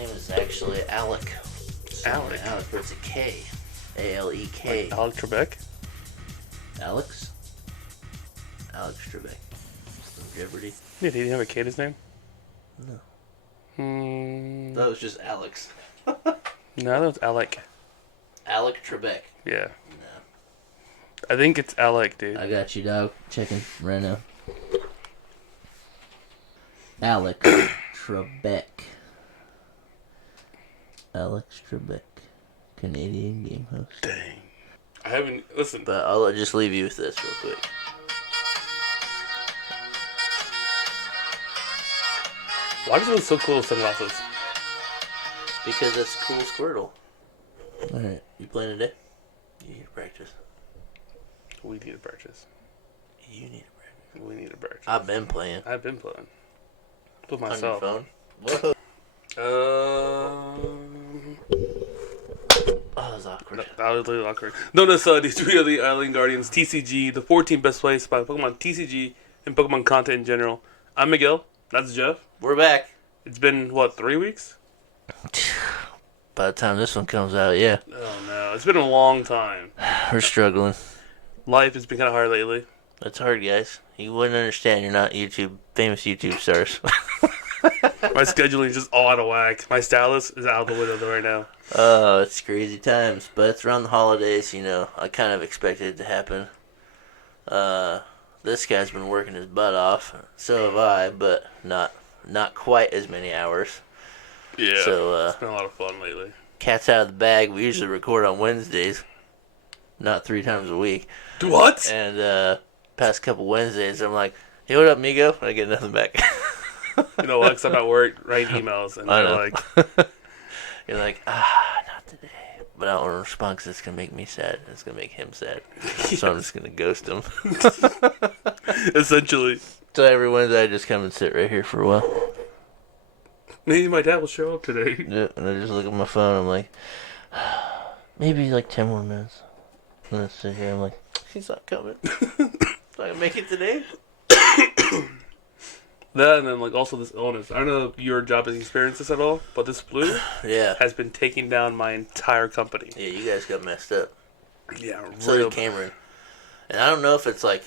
name is actually Alec. Alec? Alec, but it's a K. A-L-E-K. Like Alec Trebek? Alex? Alex Trebek. From Jeopardy. Yeah, did he have a K in his name? No. No, That was just Alex. that was Alec. Alec Trebek. Yeah. No. I think it's Alec, dude. I got you, dog. Checking right now. Alec Trebek. Alex Trebek. Canadian game host. Dang. I haven't... Listen. But I'll just leave you with this real quick. Why does it look so cool with sunglasses? Because that's cool Squirtle. Alright, you playing today? You need to practice. We need to practice. You need to practice. We need to practice. I've been playing. I've been playing. With On myself. your phone? Whoa. Oh, that was awkward. That was really awkward. Notice these three are the Island Guardians, TCG, the 14 best plays by Pokemon TCG and Pokemon content in general. I'm Miguel. That's Jeff. We're back. It's been, what, 3 weeks? By the time this one comes out, yeah. Oh, no. It's been a long time. We're struggling. Life has been kind of hard lately. It's hard, guys. You wouldn't understand. You're not famous YouTube stars. My scheduling is just all out of whack. My stylist is out the window right now. Oh, it's crazy times. But it's around the holidays, you know. I kind of expected it to happen. This guy's been working his butt off. So have I, but not quite as many hours. Yeah, so, it's been a lot of fun lately. Cat's out of the bag. We usually record on Wednesdays. Not 3 times a week. What? And past couple Wednesdays, I'm like, hey, what up, Migo? I get nothing back. You know what? 'Cause I'm at work writing emails, and I they're know. like... You're like, not today. But I don't want to respond because it's going to make me sad. It's going to make him sad. So I'm just going to ghost him. Essentially. So every Wednesday, I just come and sit right here for a while. Maybe my dad will show up today. Yeah, and I just look at my phone. I'm like, maybe like 10 more minutes. And I sit here. I'm like, he's not coming. Not going to make it today? That, and then like also this illness. I don't know if your job has experienced this at all, but this flu Yeah. has been taking down my entire company. Yeah, you guys got messed up. Yeah, So real did Cameron. And I don't know if it's like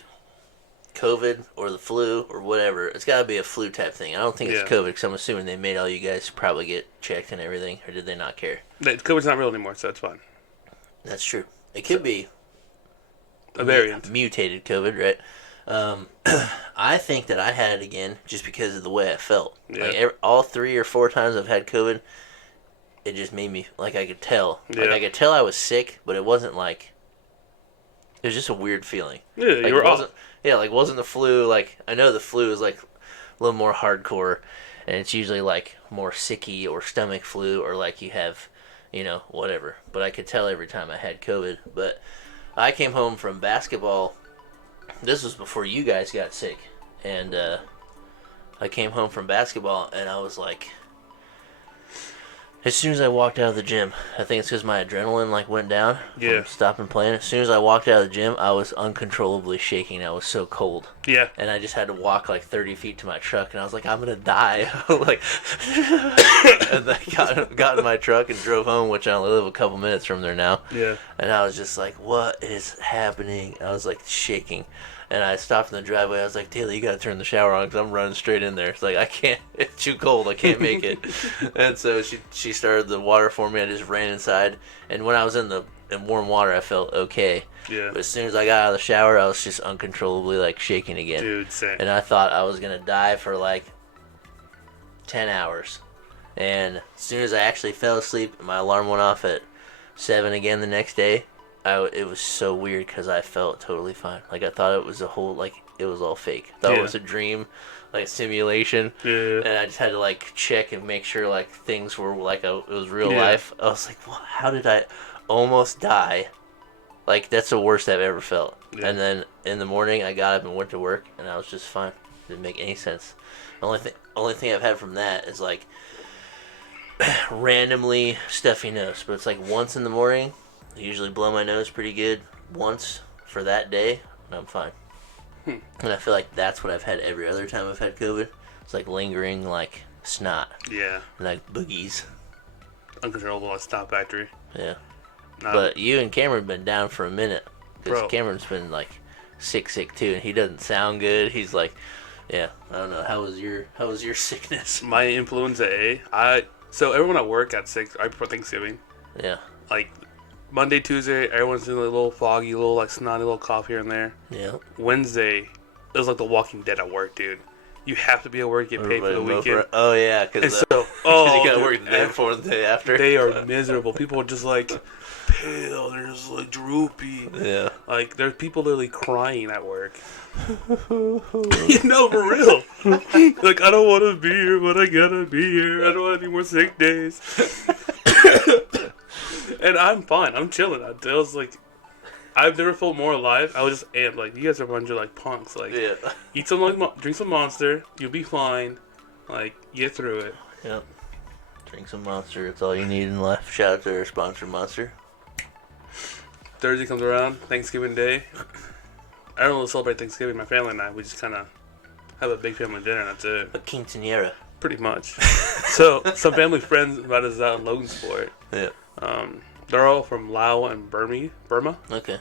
COVID or the flu or whatever. It's got to be a flu type thing. I don't think it's Yeah. COVID because I'm assuming they made all you guys probably get checked and everything. Or did they not care? COVID's not real anymore, so it's fine. That's true. It could be A variant. mutated COVID, right? I think that I had it again just because of the way I felt. Yeah. Like all 3 or 4 times I've had COVID, it just made me like I could tell. Yeah. Like I could tell I was sick, but it wasn't like it was just a weird feeling. Yeah, Like, you were it off. wasn't, yeah, like wasn't the flu like I know the flu is like a little more hardcore, and it's usually like more sicky or stomach flu or like you have, you know, whatever. But I could tell every time I had COVID. But I came home from basketball. This was before you guys got sick, and I came home from basketball, and I was like, as soon as I walked out of the gym, I think it's because my adrenaline like went down Yeah. from stopping playing. As soon as I walked out of the gym, I was uncontrollably shaking. I was so cold, Yeah. and I just had to walk like 30 feet to my truck, and I was like, I'm gonna die. Like, and I got in my truck and drove home, which I only live a couple minutes from there now. Yeah. And I was just like, what is happening? I was like shaking. And I stopped in the driveway. I was like, Taylor, you got to turn the shower on because I'm running straight in there. It's like, I can't. It's too cold. I can't make it. And so she started the water for me. I just ran inside. And when I was in warm water, I felt okay. Yeah. But as soon as I got out of the shower, I was just uncontrollably like shaking again. Dude, same. And I thought I was going to die for like 10 hours. And as soon as I actually fell asleep, my alarm went off at 7 again the next day. It was so weird because I felt totally fine. Like I thought it was it was all fake. I thought it was a dream, like simulation. Yeah. And I just had to like check and make sure like things were like it was real Yeah. life. I was like, well, how did I almost die? Like that's the worst I've ever felt. Yeah. And then in the morning I got up and went to work and I was just fine. Didn't make any sense. The only thing I've had from that is like randomly stuffy nose, but it's like once in the morning. I usually blow my nose pretty good once for that day, and I'm fine. And I feel like that's what I've had every other time I've had COVID. It's like lingering, like snot, Yeah. and like boogies. uncontrollable. I stop battery. Yeah. Nah, But you and Cameron been down for a minute. Because Bro. Cameron's been like sick too, and he doesn't sound good. He's like, yeah, I don't know. How was your sickness? my influenza A. So everyone at work got sick right before Thanksgiving. Yeah. Like Monday, Tuesday, everyone's feeling a little foggy, a little like snotty, a little cough here and there. Yeah. Wednesday, it was like The Walking Dead at work, dude. You have to be at work, get paid for the Everybody weekend. Oh yeah, And because so, you gotta dude, work the day before, the day after. they are miserable. People are just like pale. They're just like droopy. Yeah. Like there's people literally crying at work. No, for real. Like I don't want to be here, but I gotta be here. I don't want any more sick days. And I'm fine. I'm chilling. I was like, I've never felt more alive. I was just amped. Like you guys are a bunch of like punks. Like Yeah. eat some like drink some Monster. You'll be fine. Like get through it. Yep. Drink some Monster. It's all you need in life. Shout out to our sponsor, Monster. Thursday comes around, Thanksgiving Day. I don't really celebrate Thanksgiving. My family and I, we just kind of have a big family dinner. And that's it. A quinceanera. Pretty much. So some family friends invited us out in Logansport. Yeah. They're all from Laos and Burma. Okay.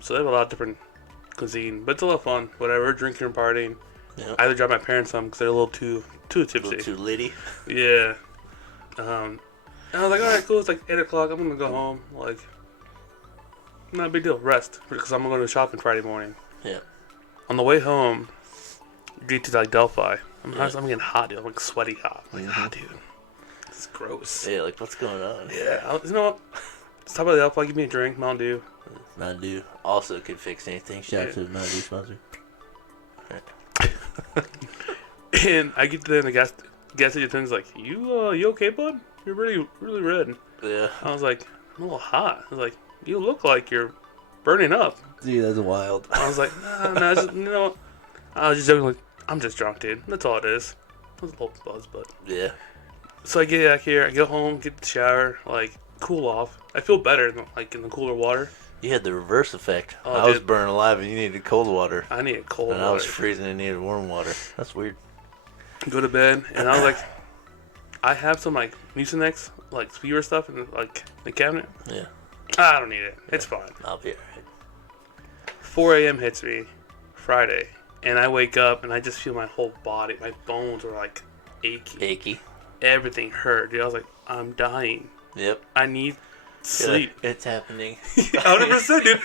So they have a lot of different cuisine, but it's a lot of fun. Whatever, drinking and partying. Yeah. I either drive my parents home because they're a little too A tipsy. little too litty. Yeah. And I was like, all right, cool. It's like 8 o'clock. I'm gonna go home. Like, not a big deal. Rest because I'm going to shopping Friday morning. Yeah. On the way home, get to like Delphi. I'm Yeah. getting hot, dude. I'm like sweaty hot. I'm like, Mhm. dude, this is gross. Yeah, like what's going on? Yeah, you know what? Let's talk about Delphi. Give me a drink, Mountain Dew. Mountain Dew also could fix anything. Shout out to the Mountain Dew sponsor. And I get there and the gas station attendant's like, you okay, bud? You're really red. Yeah. I was like, I'm a little hot. I was like, you look like you're burning up. Dude, that's wild. I was like, nah, just, you know what? I was just joking, like, I'm just drunk, dude. That's all it is. I was a little buzzed, but. Yeah. So I get back here, I go home, get the shower, like, cool off. I feel better, like, in the cooler water. You had the reverse effect. Oh, I was dude. burning alive and you needed cold water. I needed cold And water. I was freezing and needed warm water. That's weird. Go to bed, and I was like, I have some, like, Mucinex, like, fever stuff in, like, the cabinet. Yeah. I don't need it. It's fine. I'll be alright. 4 a.m. hits me Friday, and I wake up, and I just feel my whole body, my bones are, like, achy. Achy. Everything hurt, dude. I was like, I'm dying. Yep. I need sleep. It's happening. 100%, dude.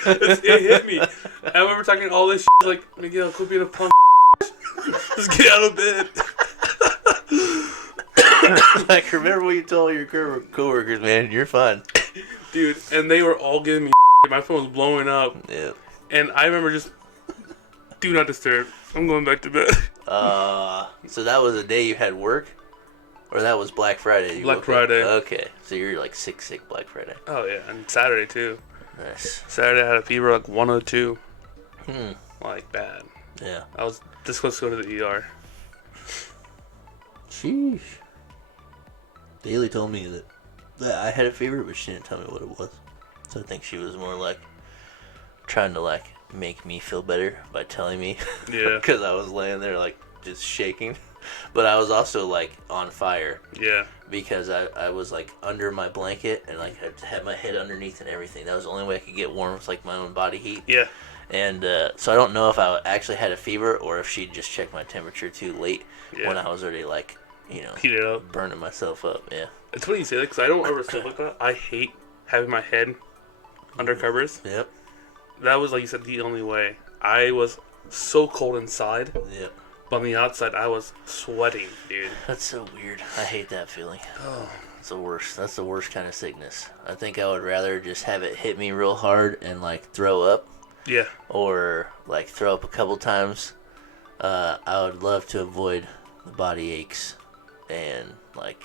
It hit me. I remember talking all this shit, like, Miguel, quit being a punk. Just get out of bed. Like, remember what you told your coworkers, man. You're fine. Dude, and they were all giving me my phone was blowing up. Yeah. And I remember just, do not disturb. I'm going back to bed. So that was the day you had work? Or that was Black Friday? Black Friday. Okay. So you're like sick Black Friday. Oh, yeah. And Saturday, too. Nice. Saturday, I had a fever like 102. Hmm. Like, bad. Yeah. I was just supposed to go to the ER. Sheesh. Daly told me that I had a fever, but she didn't tell me what it was. So I think she was more like trying to like make me feel better by telling me. Yeah. Because I was laying there like just shaking. But I was also like on fire. Yeah. Because I was like under my blanket and like I had my head underneath and everything. That was the only way I could get warm with like my own body heat. Yeah. And so I don't know if I actually had a fever or if she just checked my temperature too late when I was already like, you know, Heat it up. burning myself up. Yeah. It's funny you say that because I don't ever sleep like that. I hate having my head under covers. Yep. That was, like you said, the only way. I was so cold inside, Yep. but on the outside, I was sweating, dude. That's so weird. I hate that feeling. Oh. It's the worst. That's the worst kind of sickness. I think I would rather just have it hit me real hard and like throw up Yeah. or like throw up a couple times. I would love to avoid the body aches and like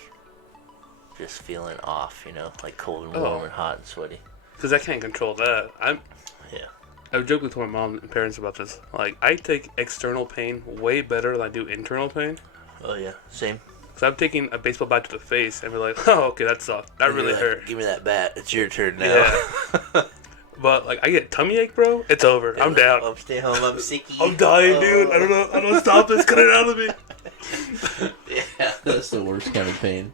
just feeling off, you know, like cold and warm and hot and sweaty. Because I can't control that. Yeah. I've joked with my mom and parents about this. Like, I take external pain way better than I do internal pain. Oh yeah, same. So I'm taking a baseball bat to the face and be like, oh, okay, that sucked. That really hurt. Give me that bat. It's your turn now. Yeah. But, like, I get tummy ache, bro. It's over. I'm down. I'm stay home. I'm sicky. I'm dying, dude. I don't know. I don't stop this. Cut it out of me. Yeah, that's the worst kind of pain.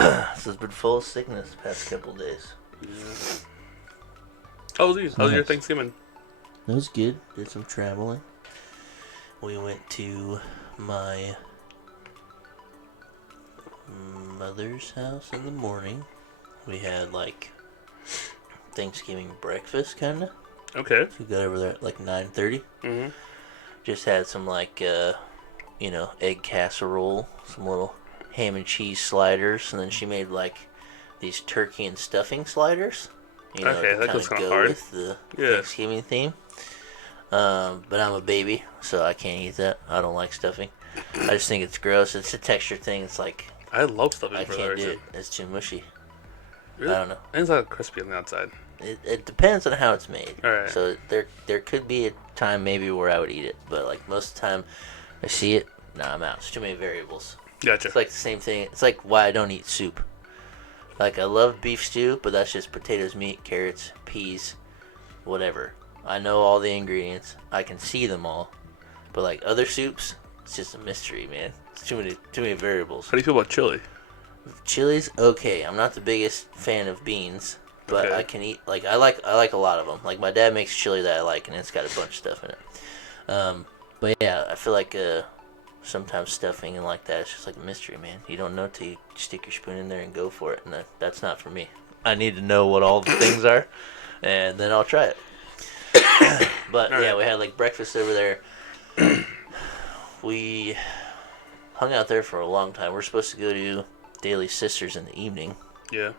This has been full of sickness the past couple days. Yeah. How was your Thanksgiving? It was good. Did some traveling. We went to my mother's house in the morning. We had like Thanksgiving breakfast, kind of. Okay. So we got over there at like 9:30. Mm-hmm. Just had some like egg casserole, some little ham and cheese sliders, and then she made like these turkey and stuffing sliders. Okay, that goes kind of hard. With the Thanksgiving theme. But I'm a baby, so I can't eat that. I don't like stuffing. I just think it's gross. It's a texture thing. It's like I love stuffing I for can't that do reason. it. It's too mushy. Really? I don't know. It's like crispy on the outside. It depends on how it's made. All right. So there could be a time maybe where I would eat it, but like most of the time, I see it. Nah, I'm out. It's too many variables. Gotcha. It's like the same thing. It's like why I don't eat soup. Like I love beef stew, but that's just potatoes, meat, carrots, peas, whatever. I know all the ingredients. I can see them all. But like other soups, it's just a mystery, man. It's too many variables. How do you feel about chili? Chilies, okay. I'm not the biggest fan of beans, but Okay. I can eat. Like I like a lot of them. Like my dad makes chili that I like, and it's got a bunch of stuff in it. But yeah, I feel like sometimes stuffing and like that, it's just like a mystery, man. You don't know till you stick your spoon in there and go for it, and that's not for me. I need to know what all the things are, and then I'll try it. But yeah, we had like breakfast over there. We hung out there for a long time. We're supposed to go to Daily Sisters in the evening, Yeah.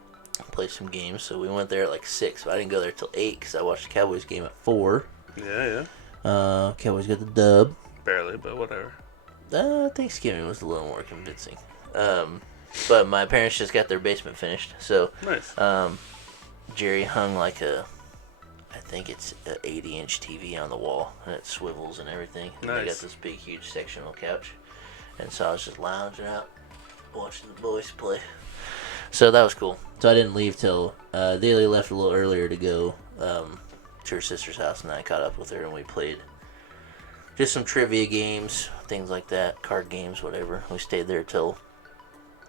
play some games. So we went there at like 6, but I didn't go there till 8 because I watched the Cowboys game at 4. Yeah. Cowboys got the dub. Barely, but whatever. Thanksgiving was a little more convincing. But my parents just got their basement finished, so Nice. Jerry hung like I think it's an 80-inch TV on the wall, and it swivels and everything. And they got Nice. this big, huge sectional couch, and so I was just lounging out, watching the boys play. So that was cool. So I didn't leave till Daly left a little earlier to go to her sister's house, and I caught up with her, and we played just some trivia games, things like that, card games, whatever. We stayed there till,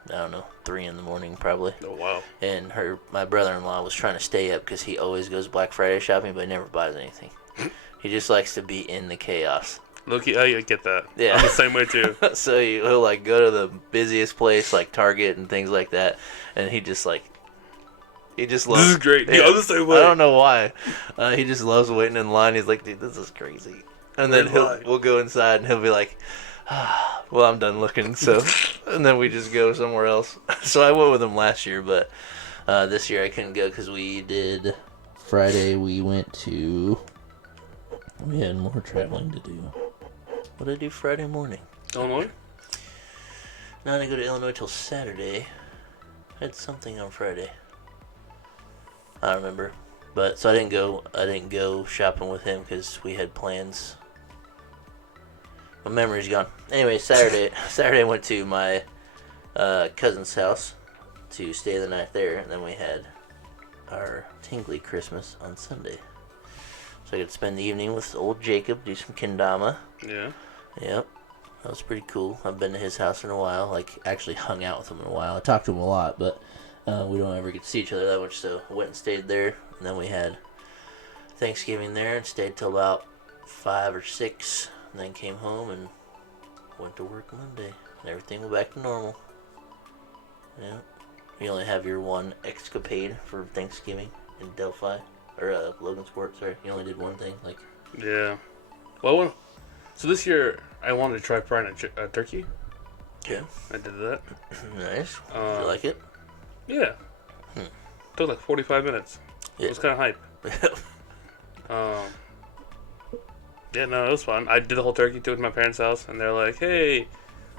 I don't know, 3 in the morning probably. Oh, wow. And my brother-in-law was trying to stay up because he always goes Black Friday shopping, but he never buys anything. He just likes to be in the chaos. Loki, I get that. Yeah. I'm the same way, too. So he'll like go to the busiest place like Target and things like that, and he just loves. This is great. Yeah, I'm the same way. I don't know why. He just loves waiting in line. He's like, dude, this is crazy. And then we'll go inside and he'll be like, well, I'm done looking. So, and then we just go somewhere else. So I went with him last year, but this year I couldn't go because we did Friday. We had more traveling to do. What did I do Friday morning? Illinois? No, I didn't go to Illinois till Saturday. I had something on Friday. I don't remember. But so I didn't go shopping with him because we had plans. My memory's gone. Anyway, Saturday I went to my cousin's house to stay the night there, and then we had our tingly Christmas on Sunday. So I could spend the evening with old Jacob, do some kendama. Yeah. Yep. That was pretty cool. I've been to his house in a while, like actually hung out with him in a while. I talked to him a lot, but we don't ever get to see each other that much, so I went and stayed there. And then we had Thanksgiving there and stayed till about 5 or 6, and then came home and went to work Monday. And everything went back to normal. Yeah. You only have your one escapade for Thanksgiving in Delphi, or Logansport, sorry. You only did one thing, like... Yeah. Well, so this year I wanted to try frying a turkey. Okay. I did that. Nice. Did you like it? Yeah. Took like 45 minutes. Yeah. It was kind of hype. Yeah, no, it was fun. I did the whole turkey, took it to my parents' house, and they're like, hey,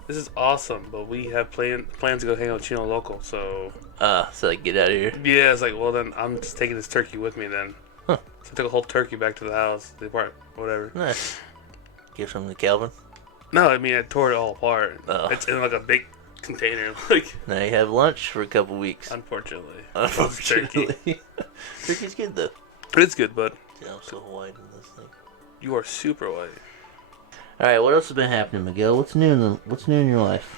this is awesome, but we have plans to go hang out with Chino Local, so... So like, get out of here. Yeah, it's like, well, then I'm just taking this turkey with me then. Huh. So I took a whole turkey back to the house, the apartment, whatever. Nice. Give some to Calvin. No, I mean, I tore it all apart. Oh. It's in like a big container, like... Now you have lunch for a couple weeks. Unfortunately. Unfortunately. Turkey's good, though. It's good, but... Yeah, I'm so white in this thing. You are super white. Alright, what else has been happening, Miguel? What's new in your life?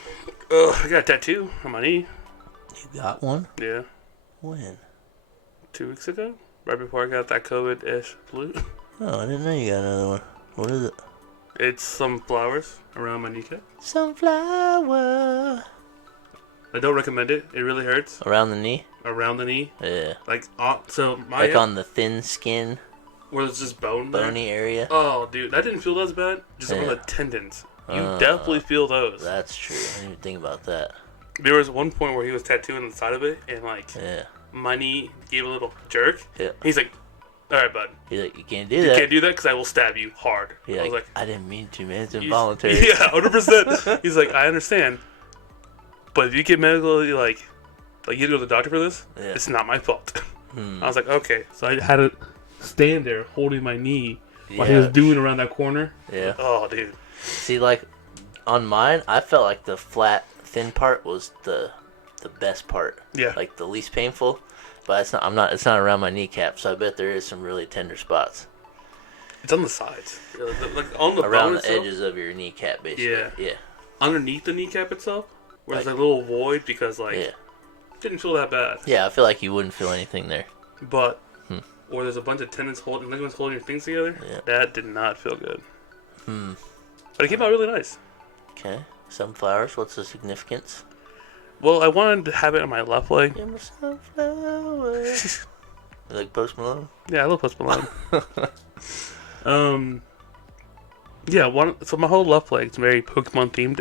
I got a tattoo on my knee. You got one? Yeah. When? 2 weeks ago? Right before I got that COVID-ish flu. Oh, I didn't know you got another one. What is it? It's some flowers around my kneecap. Sunflower. I don't recommend it. It really hurts. Around the knee? Around the knee. Yeah. Like, so my Like on the thin skin, where there's just bone there. bony area? Oh, dude, that didn't feel as bad. Just on the tendons. You definitely feel those. That's true. I didn't even think about that. There was one point where he was tattooing the side of it, and like, my knee gave a little jerk. Yeah. He's like, "All right, bud. He's like, you can't do that. You can't do that because I will stab you hard." Yeah, I was like, I didn't mean to, man. It's involuntary. Yeah, 100%. He's like, I understand, but if you get medically like you have to go to the doctor for this, it's not my fault. I was like, okay. So I had to stand there holding my knee while he was doing around that corner. Yeah. Oh, dude. See, like on mine, I felt like the flat, thin part was the best part. Yeah. Like the least painful, but it's not. It's not around my kneecap, so I bet there is some really tender spots. It's on the sides, like on the around bone the itself. Edges of your kneecap, basically. Yeah. Yeah. Underneath the kneecap itself, where there's a little void because didn't feel that bad. Yeah, I feel like you wouldn't feel anything there. But or there's a bunch of tendons holding ligaments holding your things together. Yeah. That did not feel good. But it came out really nice. Okay. Sunflowers. What's the significance? Well, I wanted to have it on my left leg. Give me sunflowers. You like Post Malone? Yeah, I love Post Malone. Yeah, so my whole left leg is very Pokemon themed.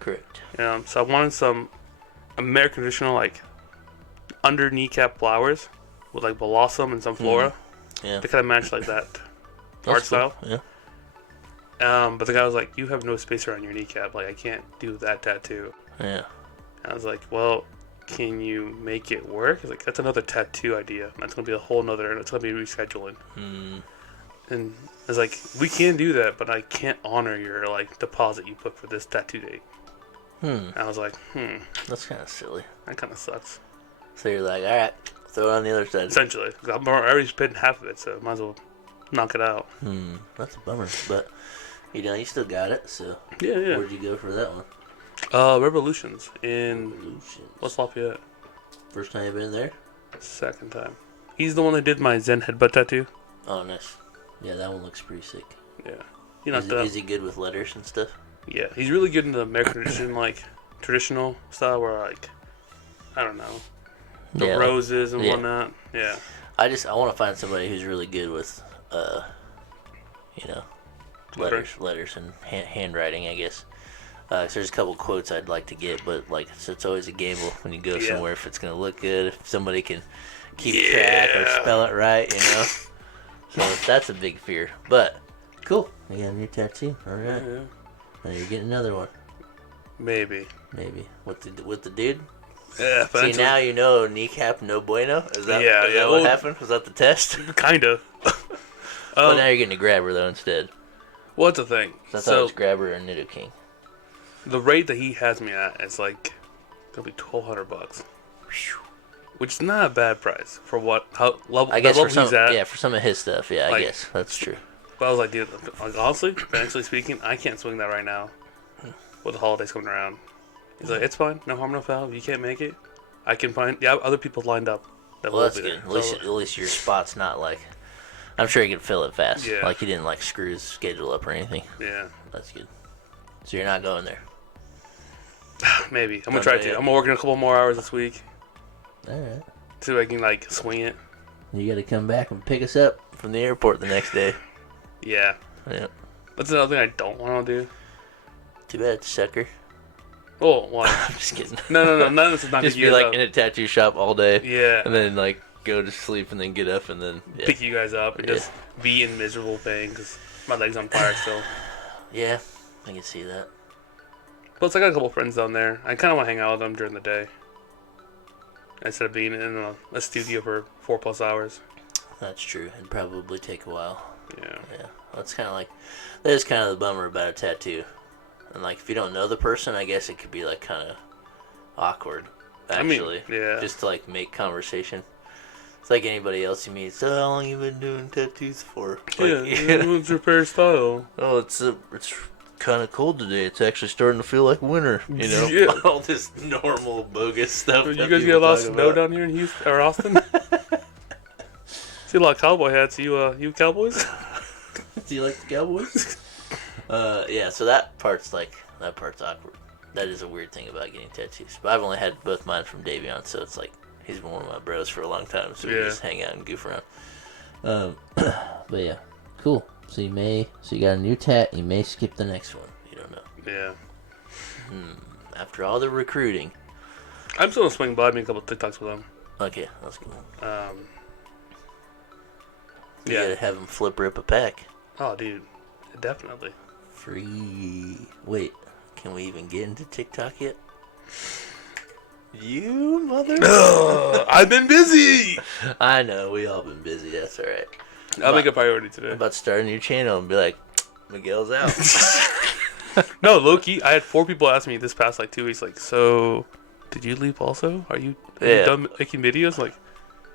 Correct. So I wanted some American traditional like under kneecap flowers with like blossom and some flora. Yeah. They kind of match like that art style. Yeah. But the guy was like, "You have no space around your kneecap. Like I can't do that tattoo." Yeah. I was like, "Well, can you make it work?" He's like, "That's another tattoo idea. That's gonna be a whole nother. It's gonna be rescheduling." And I was like, "We can do that, but I can't honor your like deposit you put for this tattoo date." And I was like, That's kind of silly. that kind of sucks. So you're like, all right, throw it on the other side. Essentially, 'cause I'm already spending half of it, so might as well knock it out. That's a bummer, but you still got it. So Yeah. Where'd you go for that one? Revolutions in West Lafayette. First time you been there? Second time. He's the one that did my Zen headbutt tattoo. Oh, nice. Yeah, that one looks pretty sick. Yeah. Is he good with letters and stuff? Yeah, he's really good in the American tradition, like traditional style, where like I don't know, the roses and whatnot. Yeah. I want to find somebody who's really good with, letters and handwriting, I guess. So there's a couple quotes I'd like to get, but like it's always a gamble when you go somewhere if it's gonna look good, if somebody can keep track or spell it right, So that's a big fear. But cool, you got a new tattoo. All right. Yeah. Now you're getting another one. Maybe. With the dude. Yeah. See, now you know kneecap no bueno. Is that what what happened? Was that the test? Kinda. Well, now you're getting a grabber though instead. What's the thing? I thought it was grabber and Nidoking. The rate that he has me at is like gonna be $1,200, which is not a bad price for I guess for some, he's at. yeah, for some of his stuff, yeah, I guess that's true. But I was like, dude, like, honestly, financially speaking, I can't swing that right now with the holidays coming around. He's like, it's fine, no harm, no foul. If you can't make it, I can find other people lined up. Well, that's good. At least your spot's not like. I'm sure you can fill it fast. Yeah. Like you didn't like screw his schedule up or anything. Yeah. That's good. So you're not going there. Maybe I'm gonna try to. I'm gonna work in a couple more hours this week. All right. See if I can like swing it. You got to come back and pick us up from the airport the next day. Yeah. Yeah. That's another thing I don't want to do. Too bad, sucker. Oh, why? I'm just kidding. No. None of this is not just be like in a tattoo shop all day. Yeah. And then like go to sleep and then get up and then pick you guys up and just be in miserable pain because my leg's on fire still. Yeah, I can see that. Plus, I got a couple friends down there. I kind of want to hang out with them during the day instead of being in a studio for 4+ hours. That's true. It'd probably take a while. Yeah. That's kind of like that is kind of the bummer about a tattoo. And like if you don't know the person, I guess it could be like kind of awkward. Actually, just to like make conversation. It's like anybody else you meet. So how long you been doing tattoos for? Like, what's your favorite style? Oh, it's kind of cold today. It's actually starting to feel like winter. You know, Yeah. all this normal bogus stuff. You that guys get people a lot of talk snow about. down here in Houston or Austin? See a lot of cowboy hats. You Cowboys? Do you like the Cowboys? Yeah. So that part's awkward. That is a weird thing about getting tattoos. But I've only had both mine from Davion, so it's like he's been one of my bros for a long time. So we just hang out and goof around. But yeah, cool. So you got a new tat. You may skip the next one. You don't know. Yeah. After all the recruiting. I'm still gonna swing by me a couple of TikToks with them. Okay, that's cool. You Yeah. gotta have him rip a pack. Oh, dude, definitely. Free. Wait, can we even get into TikTok yet? You mother. I've been busy. I know, we all been busy. That's all right. I'll make a priority I'm today. about to start a new channel and be like, Miguel's out. No, low key, I had 4 people ask me this past like 2 weeks, like, so did you leave also? Are you done making videos? Like,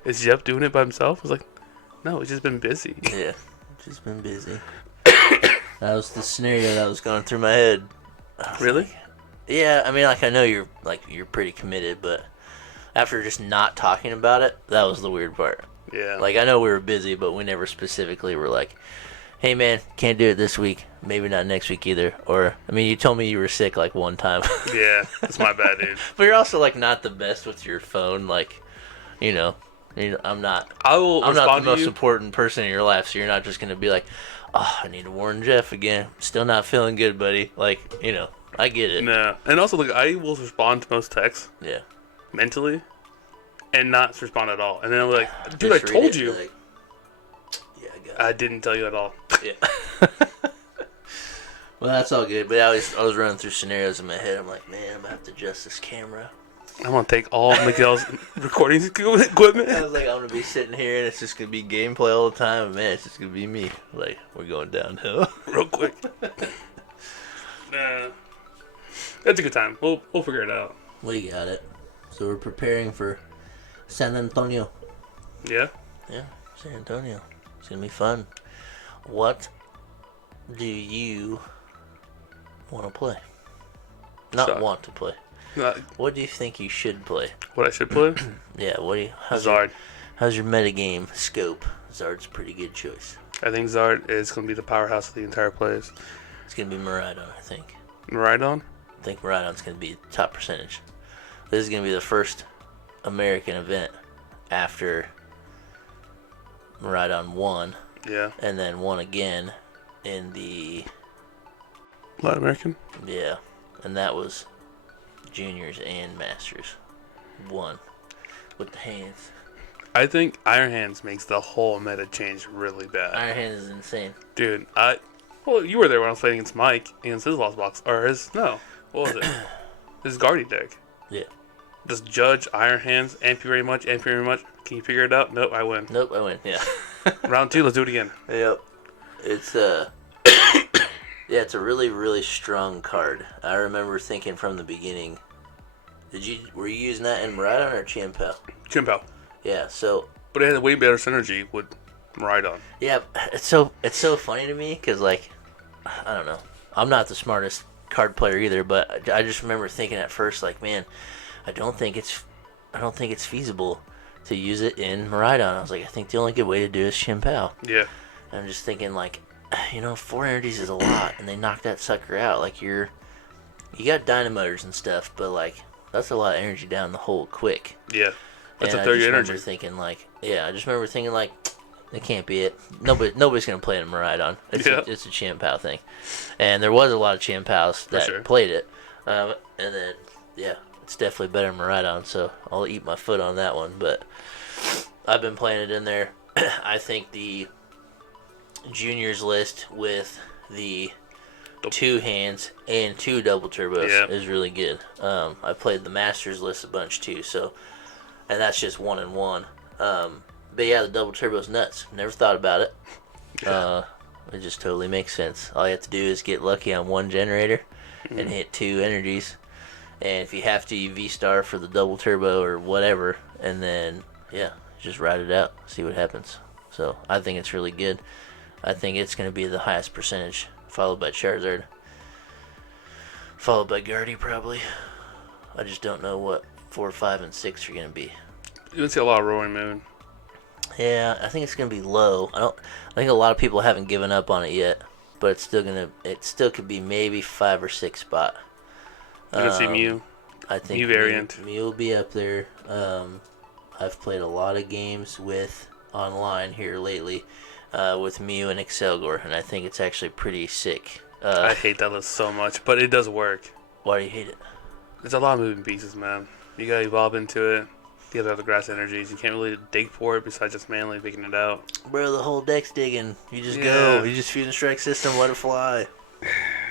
is Jeff doing it by himself? I was like, no, he's just been busy. Yeah, just been busy. That was the scenario that was going through my head. Really? Yeah, I mean, like, I know you're pretty committed, but after just not talking about it, that was the weird part. Yeah. Like, I know we were busy, but we never specifically were like, hey, man, can't do it this week. Maybe not next week either. Or, I mean, you told me you were sick, like, one time. Yeah, that's my bad, dude. But you're also, like, not the best with your phone. Like, you know I'm not the most important person in your life, so you're not just going to be like, oh, I need to warn Jeff again. Still not feeling good, buddy. Like, I get it. No. And also, like, I will respond to most texts. Yeah. Mentally. And not respond at all. And then I'm like, dude, I told you. Like, yeah, I got it. I didn't tell you at all. Yeah. Well, that's all good. But I was running through scenarios in my head. I'm like, man, I'm going to have to adjust this camera. I'm going to take all Miguel's recording equipment. I was like, I'm going to be sitting here and it's just going to be gameplay all the time. And man, it's just going to be me. Like, we're going downhill. Real quick. Nah. That's a good time. We'll figure it out. We got it. So we're preparing for San Antonio. Yeah? Yeah, San Antonio. It's going to be fun. What do you want to play? Not want to play. What do you think you should play? What I should play? Yeah, Zard. How's your metagame scope? Zard's a pretty good choice. I think Zard is going to be the powerhouse of the entire place. It's going to be Miraidon, I think. Miraidon? I think Miraidon's going to be top percentage. This is going to be the first American event after Miraidon won. Yeah. And then won again in the... Latin American? Yeah. And that was juniors and masters. Won. With the hands. I think Iron Hands makes the whole meta change really bad. Iron Hands is insane. Dude, well, you were there when I was playing against Mike, against his Lost Box. Or what was it? His Guardy deck. Yeah. Just Judge, Iron Hands, amp you very much. Can you figure it out? Nope, I win. Nope, I win. Yeah. Round 2, let's do it again. Yep. It's yeah, it's a really, really strong card. I remember thinking from the beginning. Were you using that in Miraidon or Chien-Pao? Chien-Pao. Yeah, so. But it had a way better synergy with Miraidon. Yeah, it's so funny to me because, like, I don't know. I'm not the smartest card player either, but I just remember thinking at first, like, man, I don't think it's feasible to use it in Miraidon. I was like, I think the only good way to do it is Chien-Pao. Yeah. And I'm just thinking, like, 4 energies is a lot, and they knock that sucker out. Like, you got Dynamotors and stuff, but, like, that's a lot of energy down the hole quick. Yeah. That's and a 30 energy. I just remember thinking, like, it can't be it. Nobody's going to play it in Miraidon. It's a Chien-Pao thing. And there was a lot of Chien-Paos that played it. And then, yeah, it's definitely better in Miraidon, so I'll eat my foot on that one. But I've been playing it in there. I think the juniors list with the 2 hands and 2 double turbos is really good. I played the masters list a bunch too, and that's just 1 and 1. But yeah, the double turbo's nuts. Never thought about it. It just totally makes sense. All you have to do is get lucky on 1 generator and hit 2 energies. And if you have to, you V-star for the double turbo or whatever, and then just ride it out, see what happens. So I think it's really good. I think it's going to be the highest percentage, followed by Charizard. Followed by Guardy, probably. I just don't know what 4, 5, and 6 are going to be. You don't see a lot of Roaring Moon. Yeah, I think it's going to be low. I think a lot of people haven't given up on it yet, but it's still going to. It still could be maybe 5 or 6 spot. You don't see Mew. I think Mew variant. Mew will be up there. I've played a lot of games online here lately with Mew and Excelgor, and I think it's actually pretty sick. I hate that list so much, but it does work. Why do you hate it? There's a lot of moving pieces, man. You gotta evolve into it. You have to have the grass energies. You can't really dig for it besides just manually picking it out. Bro, the whole deck's digging. You just go. You just Fusion Strike system, let it fly.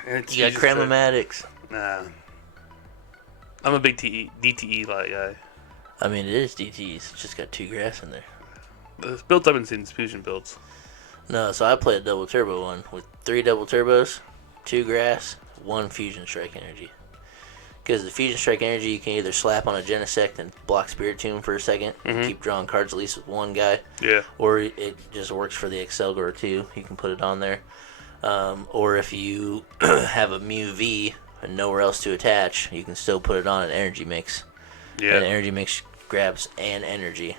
You got Cramomatics. Nah. I'm a big DTE guy. I mean, it is DTEs. It's just got 2 grass in there. The builds I've been seeing is fusion builds. No, so I play a double turbo one with 3 double turbos, 2 grass, 1 Fusion Strike energy. Because the Fusion Strike energy, you can either slap on a Genesect and block Spirit Tomb for a second, and keep drawing cards at least with 1 guy. Yeah. Or it just works for the Excelgor too. You can put it on there. Or if you have a Mew V and nowhere else to attach, you can still put it on an energy mix. Yeah. And an energy mix grabs an energy.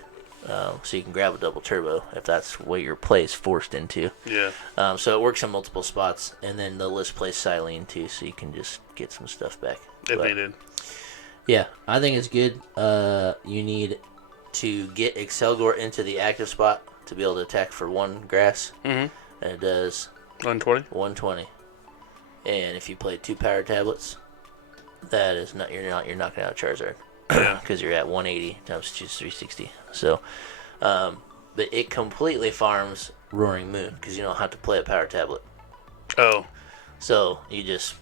So you can grab a double turbo if that's what your play is forced into. Yeah. So it works in multiple spots, and then the list plays Silene too, so you can just get some stuff back. If needed. Yeah, I think it's good. You need to get Excelgor into the active spot to be able to attack for 1 grass, and it does 120. 120. And if you play 2 power tablets, that is not you're knocking out Charizard. Because you're at 180 times 2 is 360. So, but it completely farms Roaring Moon because you don't have to play a power tablet. Oh. So you just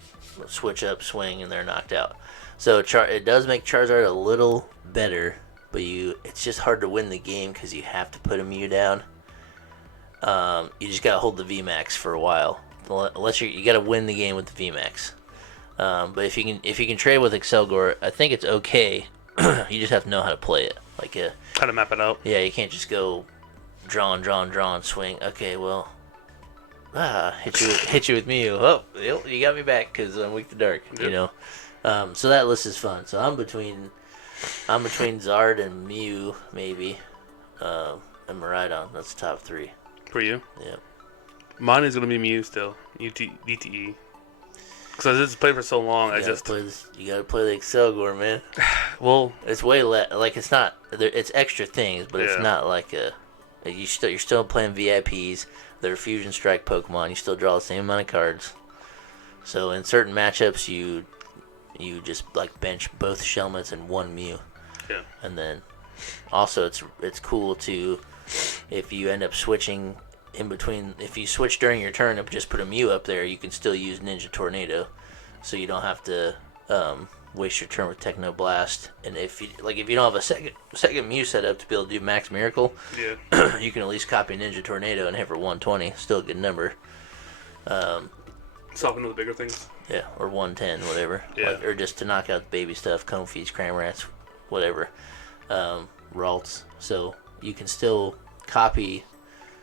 switch up, swing, and they're knocked out. So it does make Charizard a little better, but it's just hard to win the game because you have to put a Mew down. You just gotta hold the VMAX for a while, unless you gotta win the game with the VMAX. But if you can trade with Excelgor, I think it's okay. You just have to know how to play it. How to map it out. Yeah, you can't just go draw and swing. Okay, well, hit you with Mew. Oh, you got me back because I'm weak to dark. Yep. You know, so that list is fun. So I'm between Zard and Mew maybe, and Miraidon. That's the top 3 for you. Yeah. Mine is gonna be Mew still. DTE. Because I just played for so long, you gotta play the Excelgor, man. Well, it's way less. Like it's not. It's extra things, but it's not like you're still playing VIPs. They're Fusion Strike Pokemon. You still draw the same amount of cards. So in certain matchups, you just like bench both Shelmets and 1 Mew. Yeah. And then also it's cool to if you end up switching. In between, if you switch during your turn and just put a Mew up there, you can still use Ninja Tornado, so you don't have to waste your turn with Techno Blast. And if you don't have a second Mew set up to be able to do Max Miracle, you can at least copy Ninja Tornado and hit for 120. Still a good number. Soften with the bigger things. Yeah, or 110, whatever. Yeah. Or just to knock out the baby stuff, Comfeys, Cramorants, whatever. Ralts. So you can still copy.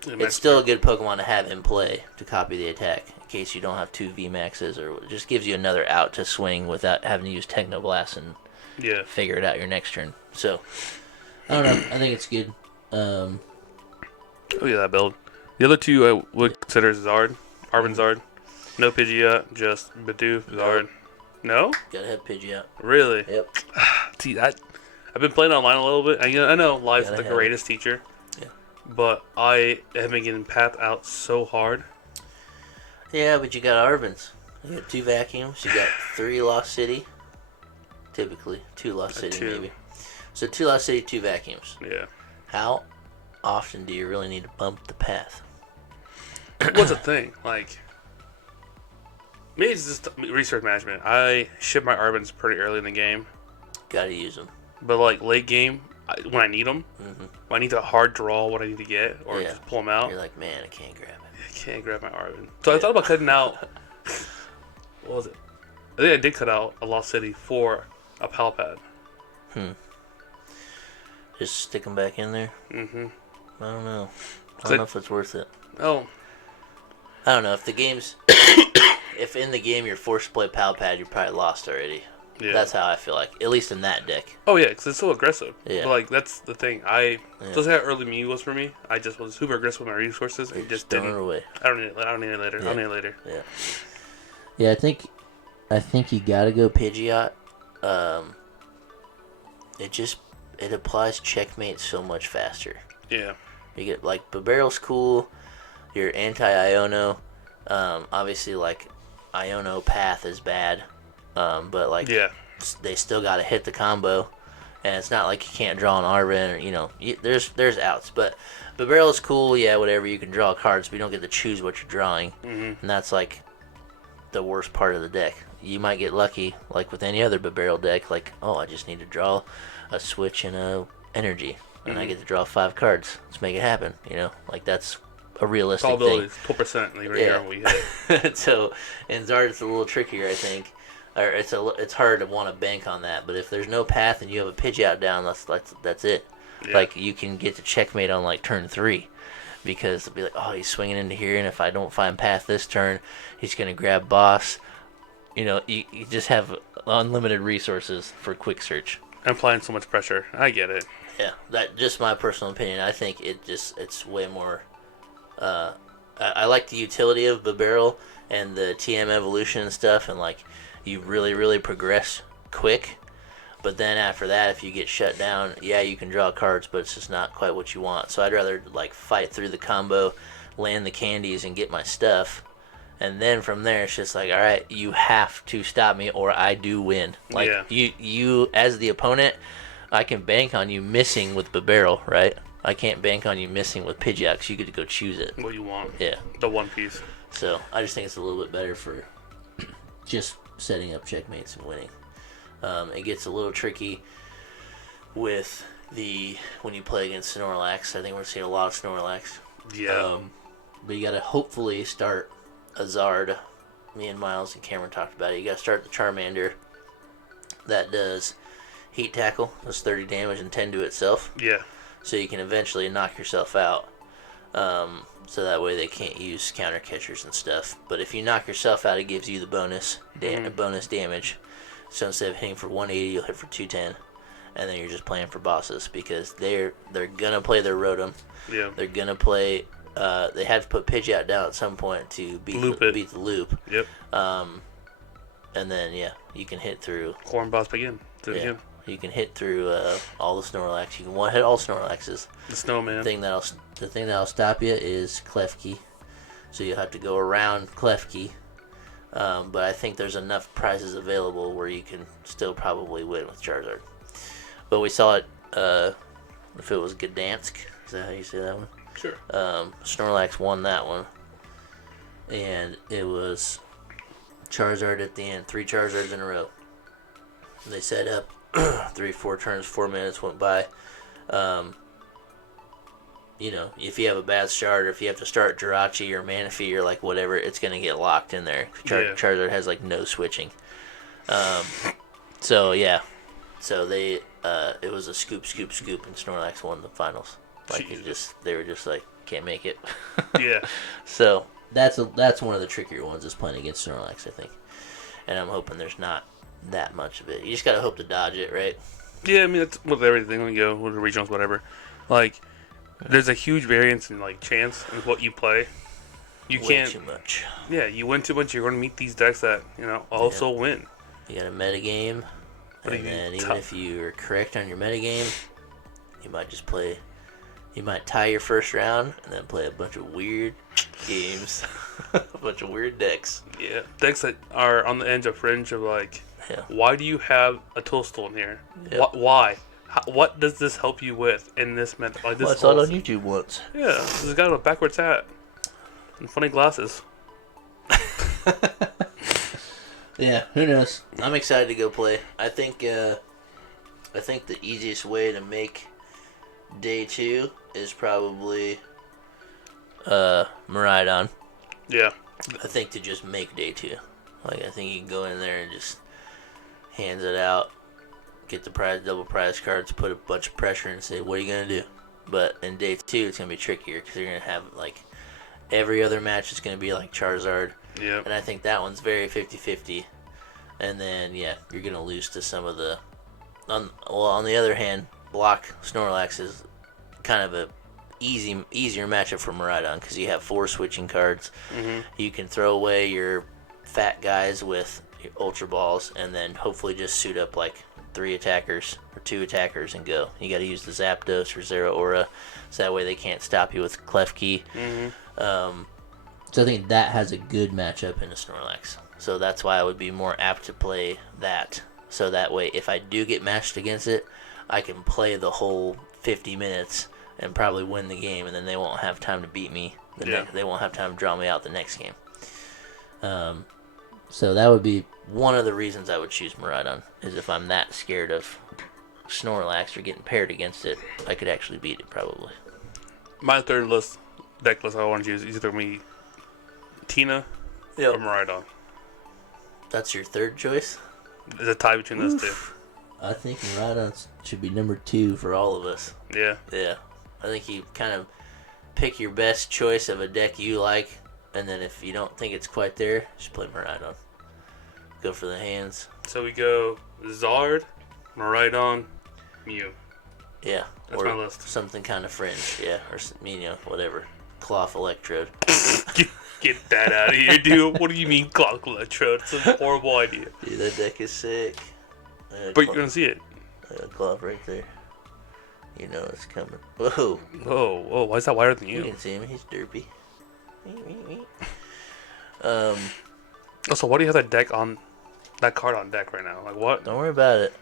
It's still a good Pokemon to have in play to copy the attack in case you don't have 2 VMAXs, or it just gives you another out to swing without having to use Technoblast and figure it out your next turn. So, I don't know. I think it's good. Oh yeah, that build. The other 2 I would consider Zard, Arvin Zard. No Pidgeot, just Bidoof, Zard. No? Gotta have Pidgeot. Really? Yep. See, I've been playing online a little bit. I know Live's the greatest teacher. But I have been getting Path out so hard. Yeah, but you got Arvins. You got 2 vacuums. You got 3 Lost City. Typically. 2 Lost City, maybe. So 2 Lost City, 2 vacuums. Yeah. How often do you really need to bump the path? What's the thing? Like, maybe it's just research management. I ship my Arvins pretty early in the game. Gotta use them. But, like, late game, when I need them, when I need to hard draw what I need to get, or just pull them out. You're like, man, I can't grab it. I can't grab my Arvin. So I thought about cutting out. What was it? I think I did cut out a Lost City for a Palpad. Just stick them back in there? I don't know. I don't know if it's worth it. Oh. I don't know. If the game's if in the game you're forced to play Pal Pad, you're probably lost already. Yeah. That's how I feel like, at least in that deck. Oh yeah, because it's so aggressive. Yeah. But like that's the thing. Just how early me was for me. I just was super aggressive with my resources and just throwing didn't. it away. I don't need it later. Yeah. I'll need it later. Yeah. Yeah, I think you gotta go Pidgeot. It applies checkmate so much faster. Yeah. You get like Babarrel's cool. You're anti-Iono. Obviously, like Iono Path is bad. But like they still gotta hit the combo, and it's not like you can't draw an Arven or there's outs. But Babarrel is cool, yeah, whatever. You can draw cards, but you don't get to choose what you're drawing, and that's like the worst part of the deck. You might get lucky, like with any other Babarrel deck, like I just need to draw a switch and a energy, and I get to draw 5 cards. Let's make it happen. Like that's a realistic probability thing. is 12%. Like right here we hit. So in Zard it's a little trickier, I think. Or it's hard to want to bank on that, but if there's no path and you have a Pidgeot down, that's it. Yeah. Like you can get to checkmate on like turn 3, because it'll be like, he's swinging into here, and if I don't find path this turn, he's gonna grab boss. You just have unlimited resources for quick search. I'm applying so much pressure. I get it. Yeah, that's just my personal opinion. I think it's way more. I like the utility of Babarrel and the TM evolution and stuff, and like. You really, really progress quick, but then after that, if you get shut down, yeah, you can draw cards, but it's just not quite what you want. So I'd rather like fight through the combo, land the candies, and get my stuff, and then from there, it's just like, all right, you have to stop me, or I do win. Like you as the opponent, I can bank on you missing with Babarrel, right? I can't bank on you missing with Pidgeot, because you get to go choose it. What you want? Yeah, the one piece. So I just think it's a little bit better for just setting up checkmates and winning. It gets a little tricky with when you play against Snorlax. I think we're seeing a lot of Snorlax. Yeah. But you gotta hopefully start a Zard. Me and Miles and Cameron talked about it. You gotta start the Charmander. That does Heat Tackle. Does 30 damage and 10 to itself. Yeah. So you can eventually knock yourself out. So that way they can't use counter catchers and stuff. But if you knock yourself out, it gives you the bonus damage. So instead of hitting for 180, you'll hit for 210, and then you're just playing for bosses, because they're gonna play their Rotom. Yeah. They're gonna play. They have to put Pidgeot down at some point to beat the loop. Yep. And then you can hit through. Corn boss begin. You can hit through all the Snorlax. You can one hit all Snorlaxes. The snowman. The thing that'll stop you is Klefki. So you'll have to go around Klefki. But I think there's enough prizes available where you can still probably win with Charizard. But we saw it, if it was Gdansk. Is that how you say that one? Sure. Snorlax won that one. And it was Charizard at the end. 3 Charizards in a row. They set up 3-4 turns, 4 minutes went by. If you have a bad start, or if you have to start Jirachi or Manaphy or like whatever, it's gonna get locked in there. Charizard has like no switching. So they it was a scoop, and Snorlax won the finals. Like they were just like, can't make it. Yeah. So that's one of the trickier ones, is playing against Snorlax, I think. And I'm hoping there's not that much of it. You just gotta hope to dodge it, right? Yeah, I mean, that's with everything when you go with the regionals, whatever. Like, there's a huge variance in like chance in what you play. You can't too much. Yeah, you win too much. You're going to meet these decks that also win. You got a metagame, and then even if you're correct on your metagame, you might just play. You might tie your first round and then play a bunch of weird games, a bunch of weird decks. Yeah, decks that are on the edge of fringe of like, why do you have a Toadstool in here? Yep. Why? What does this help you with in this method? Like this I saw it on YouTube once. Yeah, this guy with a backwards hat and funny glasses. Yeah, who knows? I'm excited to go play. I think the easiest way to make day 2 is probably Miraidon. Yeah. I think to just make day 2. Like, I think you can go in there and just hands it out, get the double prize cards, put a bunch of pressure, and say, what are you going to do? But in day 2, it's going to be trickier, because you're going to have, like, every other match is going to be like Charizard. Yeah. And I think that one's very 50-50. And then, yeah, you're going to lose to some of the... on the other hand, block Snorlax is kind of a easier matchup for Miraidon because you have 4 switching cards. Mm-hmm. You can throw away your fat guys with your Ultra Balls and then hopefully just suit up like 3 attackers or 2 attackers and go. You got to use the Zapdos or Zeraora so that way they can't stop you with Klefki. Mm-hmm. So I think that has a good matchup in a Snorlax. So that's why I would be more apt to play that. So that way, if I do get matched against it, I can play the whole 50 minutes and probably win the game, and then they won't have time to beat me. They won't have time to draw me out the next game. So that would be one of the reasons I would choose Miraidon, is if I'm that scared of Snorlax or getting paired against it, I could actually beat it probably. My third deck list I want to use is either me, Tina, or Miraidon. That's your third choice? There's a tie between those two. I think Miraidon should be number 2 for all of us. Yeah. Yeah. I think you kind of pick your best choice of a deck you like, and then if you don't think it's quite there, just play Miraidon. Go for the hands. So we go Zard, Miraidon, Mew. Yeah. That's or my list. something kind of fringe. Yeah. Or, whatever. Cloth Electrode. Get that out of here, dude. What do you mean Clock Electrode? It's a horrible idea. Dude, that deck is sick. But you're going to see it. Cloth right there. You know it's coming. Whoa. Whoa. Why is that wider than You you? can see him. He's derpy. Also, why do you have that card on deck right now? Like, what? Don't worry about it.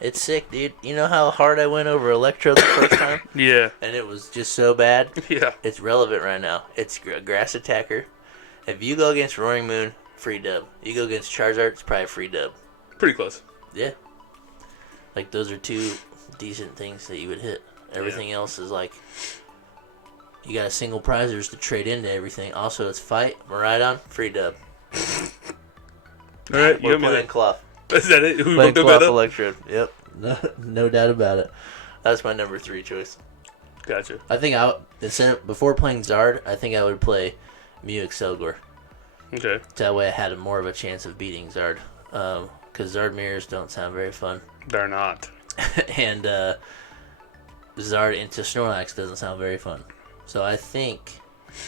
It's sick, dude. You know how hard I went over Electro the first time? Yeah. And it was just so bad? Yeah. It's relevant right now. It's a grass attacker. If you go against Roaring Moon, free dub. You go against Charizard, it's probably free dub. Pretty close. Yeah. Like, those are 2 decent things that you would hit. Everything else is like... You got a single prizers to trade into everything. Also, it's fight, Miraidon, free dub. Alright, We're playing Cloth. Is that it? Who Playing looked Cloth that up? Electrode. Yep. No doubt about it. That's my number 3 choice. Gotcha. I think before playing Zard, I think I would play Mew Excelgor. Okay. That way I had more of a chance of beating Zard. Because Zard mirrors don't sound very fun. They're not. And Zard into Snorlax doesn't sound very fun. So I think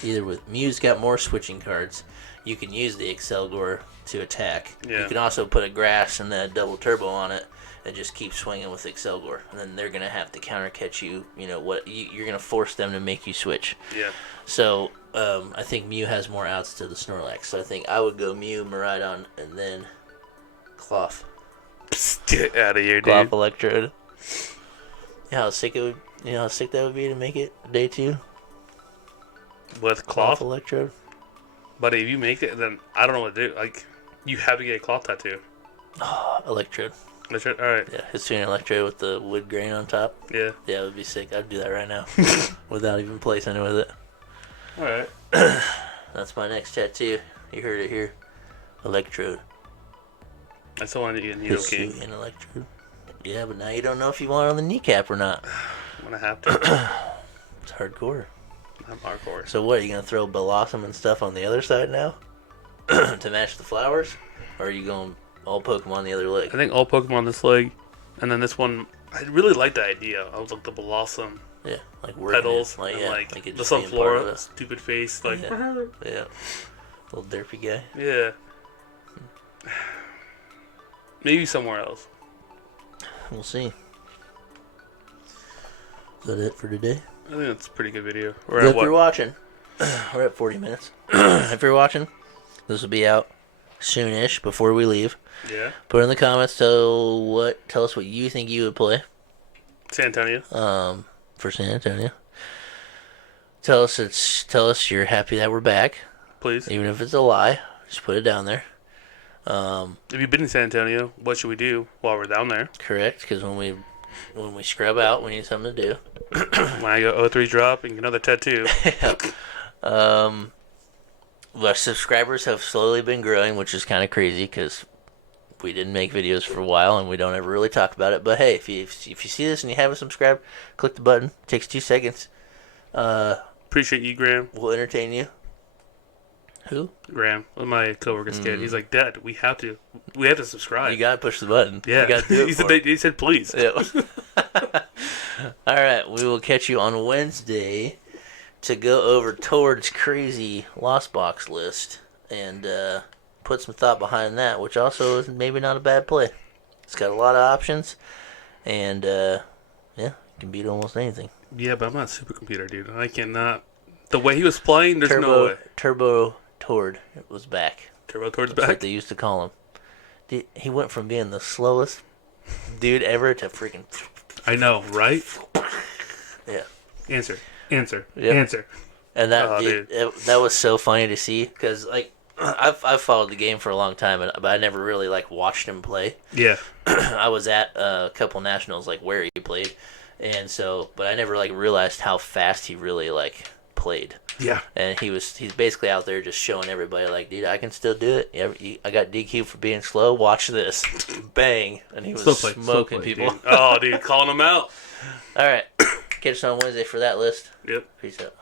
either with Mew's got more switching cards, you can use the Excelgor to attack. Yeah. You can also put a grass and then a double turbo on it and just keep swinging with Excelgor. And then they're going to have to counter catch you. You know what? You're going to force them to make you switch. Yeah. So I think Mew has more outs to the Snorlax. So I think I would go Mew, Miraidon, and then Cloth. Psst, get out of here, dude. Cloth Electrode. You know how sick that would be to make it day 2? With Cloth Cloth? Electrode. But if you make it, then I don't know what to do. Like, you have to get a Cloth tattoo. Electrode. That's right. Alright. Yeah, Hisuian Electrode with the wood grain on top. Yeah. Yeah, it would be sick. I'd do that right now. Without even placing it with it. Alright. That's my next tattoo. You heard it here. Electrode. I still want to get a Needle King. Hisuian Electrode. Yeah, but now you don't know if you want it on the kneecap or not. I'm going to have to. It's hardcore. I'm hardcore. So what, are you going to throw Blossom and stuff on the other side now? To match the flowers? Or are you going all Pokemon the other leg? I think all Pokemon this leg. And then this one, I really like the idea. I was like the Blossom Yeah, like working petals. it, like, and yeah, like it the just being part of Sunflora, it. stupid face. Like, Yeah. Little derpy guy. yeah. Maybe somewhere else. We'll see. Is that it for today? I think that's a pretty good video. We're If at you're what? watching, we're at 40 minutes. If you're watching, this will be out soonish before we leave. Yeah. Put in the comments. Tell us what you think you would play. San Antonio. For San Antonio. Tell us you're happy that we're back, Please. even if it's a lie. Just put it down there. If you've been in San Antonio, what should we do while we're down there? Correct, because when we scrub out, we need something to do. When I go 03 drop and get another tattoo. Our subscribers have slowly been growing, which is kind of crazy because we didn't make videos for a while and we don't ever really talk about it. But hey, if you see this and you haven't subscribed, click the button. It takes 2 seconds. Appreciate you, Graham. We'll entertain you. Who? Graham, one of my coworkers' kid. He's like, Dad, we have to subscribe. You gotta push the button. Yeah, you gotta do it. He said please. Yeah. All right, we will catch you on Wednesday to go over towards crazy Lost Box list and put some thought behind that, which also is maybe not a bad play. It's got a lot of options, and yeah, you can beat almost anything. Yeah, but I'm not a supercomputer, dude. I cannot. The way he was playing, there's no way. Turbo Tord was back. Turbo Tord's That's back. what they used to call him. He went from being the slowest dude ever to freaking. I know, right? Yeah. Answer. Yep. Answer. And that was so funny to see because like I've followed the game for a long time, but I never really like watched him play. Yeah. I was at a couple nationals like where he played, and so but I never like realized how fast he really like played. Yeah. And he's basically out there just showing everybody like, dude, I can still do it. I got DQ for being slow. Watch this, bang, and he was smoking people. Dude. Oh, dude, calling him out. All right, catch us on Wednesday for that list. Yep. Peace out.